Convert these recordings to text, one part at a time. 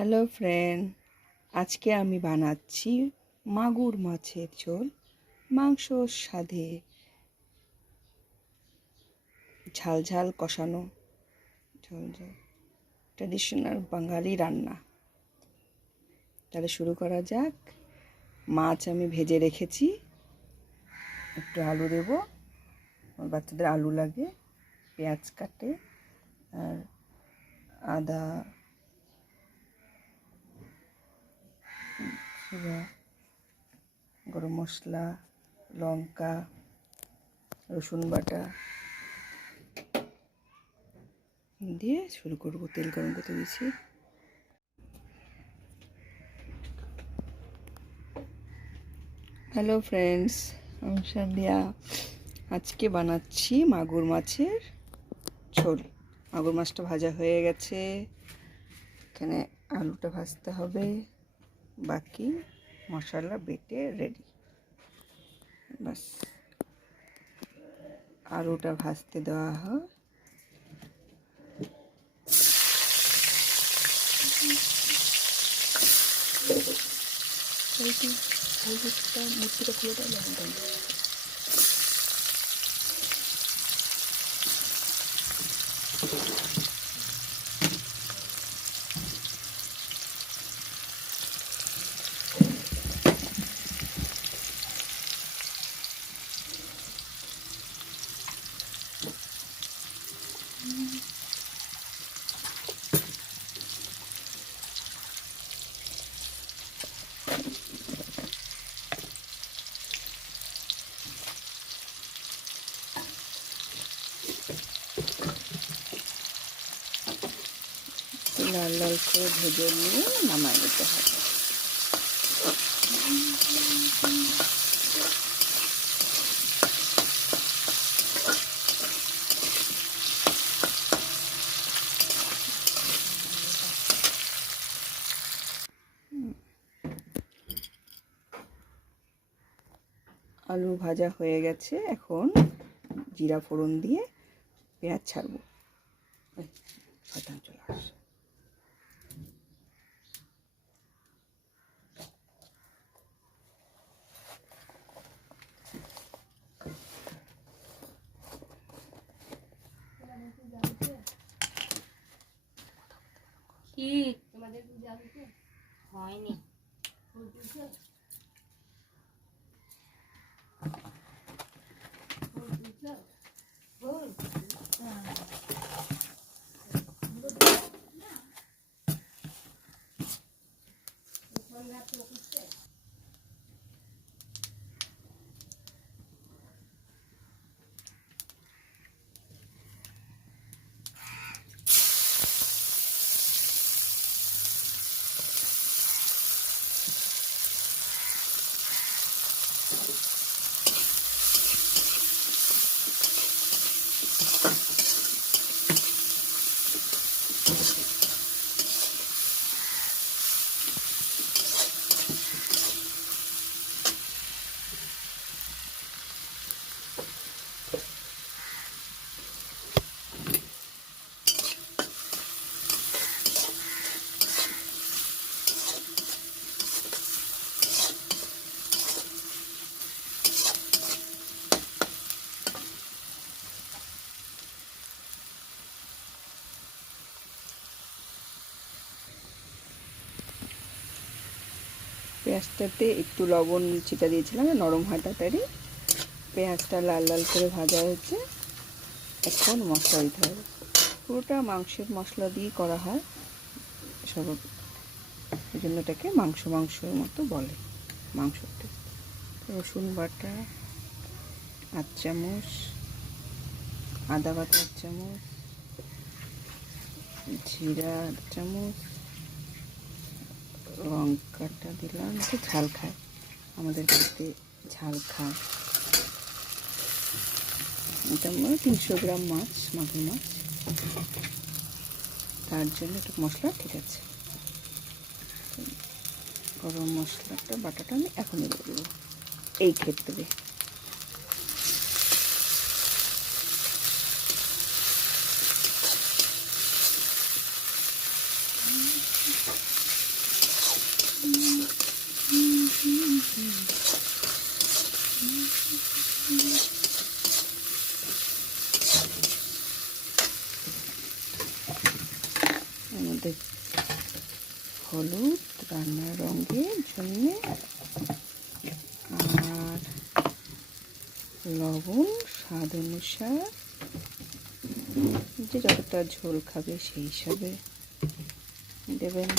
Hello friend, আজকে আমি বানাচ্ছি মাগুর মাছের ঝোল। মাংসর স্বাদে ঝাল ঝাল কষানো ঝোল ঝোল ট্র্যাডিশনাল বাঙালি রান্না। তাহলে শুরু করা যাক। মাছ আমি ভেজে রেখেছি, একটু আলু দেবো, আমার বাচ্চাদের আলু লাগে। পেঁয়াজ কাটে আর আদা, গরম মশলা, লঙ্কা, রসুন বাটা দিয়ে শুরু করবো। তেল গরম করতে দিয়েছি। হ্যালো ফ্রেন্ডস, আমি সন্ধ্যা। আজকে বানাচ্ছি মাগুর মাছের ঝোল। মাগুর মাছটা ভাজা হয়ে গেছে, এখানে আলুটা ভাজতে হবে, বাকি মশলা বেটে রেডি। বাস আলুটা ভাজতে দেওয়া হয়। মূর্তিটা খুলে দেওয়া লাল লাল করে ভেজে নিয়ে নামায় নিতে হবে। আলু ভাজা হয়ে গেছে, এখন জিরা ফোড়ন দিয়ে পেঁয়াজ ছাড়বো। চলে আসে। কি তোমাদের পূজা হয়েছে? হয়নি। ফুল তুলছো? ফুল তুলছো? ফুল পেঁয়াজটাতে একটু লবণ ছিটা দিয়েছিলাম, নরম হয় তাড়াতাড়ি। পেঁয়াজটা লাল লাল করে ভাজা হয়েছে, এখন মশলা দিতে হবে। পুরোটা মাংসের মশলা দিয়ে করা হয় সব, এই জন্য এটাকে মাংসের মতো বলে। মাংসটা রসুন বাটা 8 চামচ, আদা বাটা 8 চামচ, জিরা 8 চামচ, লঙ্কাটা দিলাম, একটু ঝাল খায়, আমাদের বাড়িতে ঝাল খায়। এটা 300 গ্রাম মাছ, মাগুর মাছ, তার জন্য একটু মশলা ঠিক আছে। গরম মশলাটা বাটাটা আমি এখনই দিয়ে দেবো এই ক্ষেত্রে। মধ্যে হলুদ রান্নার রঙের জন্যে, আর লবণ স্বাদ অনুসার, যে যতটা ঝোল খাবে সেই হিসাবে দেবেন।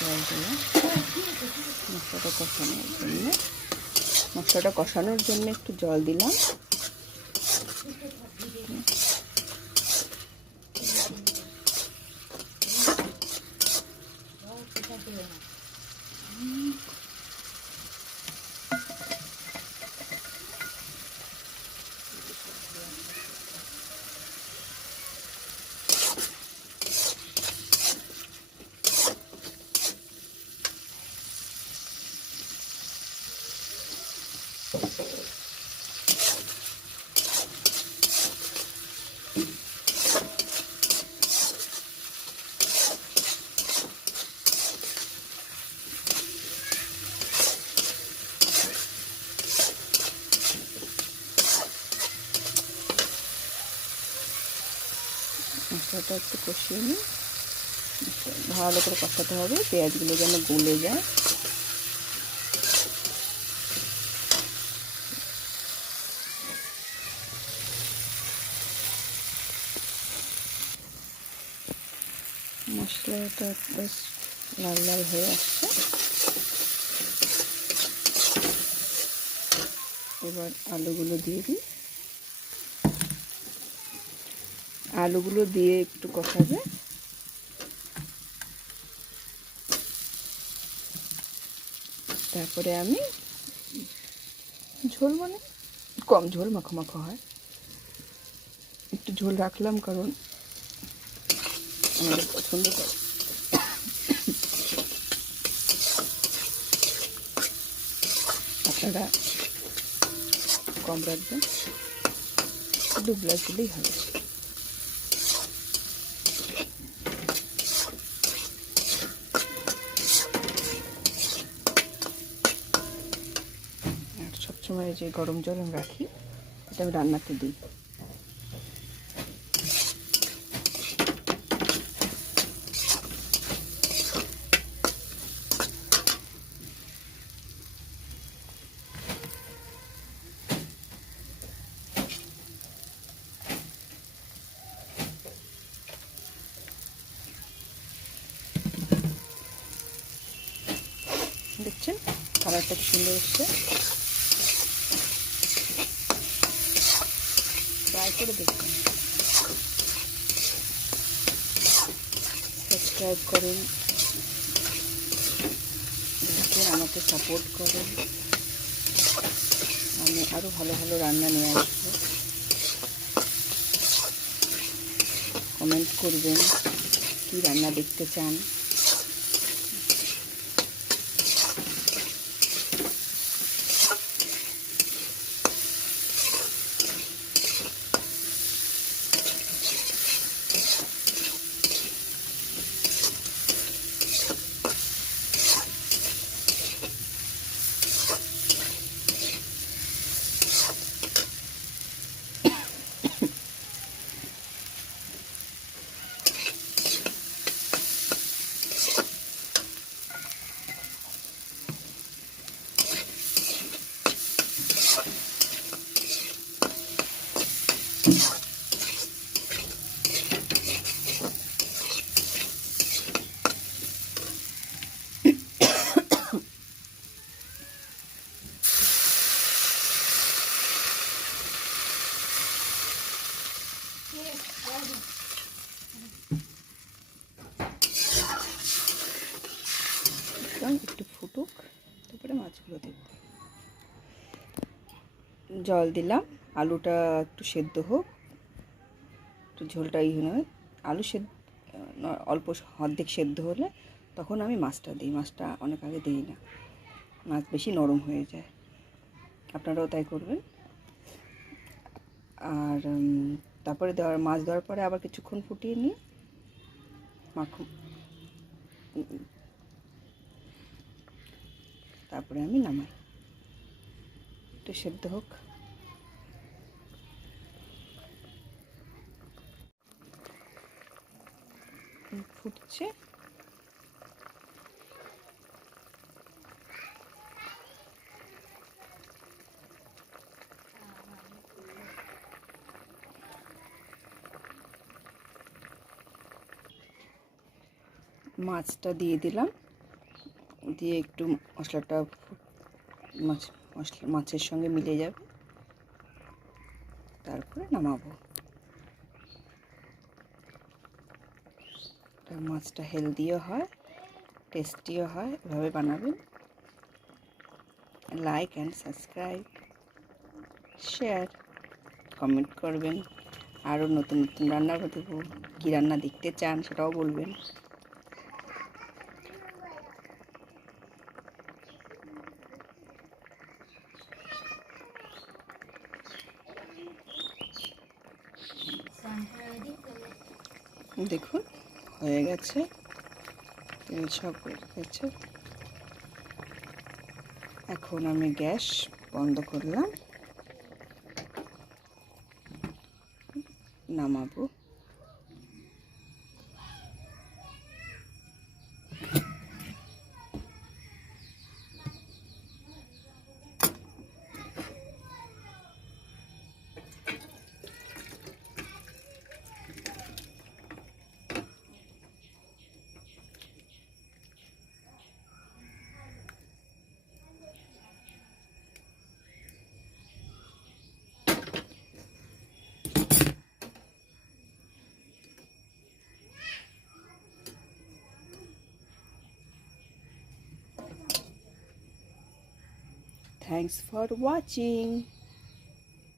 জল দিলাম মশলাটা কষানোর জন্য একটু জল দিলাম। মশলাটা একটু কষিয়ে নিই, ভালো করে কষাতে হবে, পেঁয়াজগুলো যেন গলে যায়। মশলাটা বেশ লাল লাল হয়ে আসছে। এবার আলুগুলো দিয়ে দিই, আলুগুলো দিয়ে একটু কষাবে। তারপরে আমি ঝোল, মানে কম ঝোল মাখো মাখো হয়, একটু ঝোল রাখলাম কারণ আমাদের পছন্দ করে। আপনারা কম রাখবেন, 2 গ্লাস দিলেই হবে। আর সবসময় যে গরম জল আমি রাখি, এটা আমি রান্নাতে দিই। দেখছেন কালারটা কি সুন্দর এসছে, ট্রাই করে দেখবেন, সাবস্ক্রাইব করেন, দেখবেন, আমাকে সাপোর্ট করেন, আমি আরও ভালো ভালো রান্না নিয়ে আসবো। কমেন্ট করবেন কী রান্না দেখতে চান। একটু ফুটুক, তারপরে মাছগুলো দেব। জল দিলাম, আলুটা একটু সেদ্ধ হোক, একটু ঝোলটা হয়, আলু সেদ্ধ অল্প অর্ধেক সেদ্ধ হলে তখন আমি মাছটা দিই। মাছটা অনেক আগে দিই না, মাছ বেশি নরম হয়ে যায়। আপনারাও তাই করবেন। আর তারপরে মাছ দেওয়ার পরে আবার কিছুক্ষণ ফুটিয়ে নিয়ে তারপরে আমি নামাই, একটু সেদ্ধ হোক। ফুটছে, মাছটা দিয়ে দিলাম, দিয়ে একটু মশলাটা মাছের সঙ্গে মিলে যাবে, তারপরে নামাবো। মাছটা হেলদিও হয়, টেস্টিও হয়। এভাবে বানাবেন। Like and subscribe, share, comment করবেন। আরও নতুন নতুন রান্না দেবো, কী রান্না দেখতে চান সেটাও বলবেন। দেখুন হয়ে গেছে, তেল সব হয়ে গেছে। এখন আমি গ্যাস বন্ধ করলাম, নামাবো। Thanks for watching.